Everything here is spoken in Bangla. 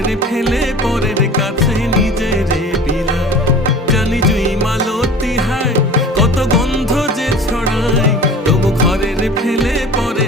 ঘরের ফেলে পরের কাছে নিজেরে বিলাই। জানি জুই মালতী হায় কত গন্ধ যে ছড়ায়, তবু ঘরের ফেলে পরের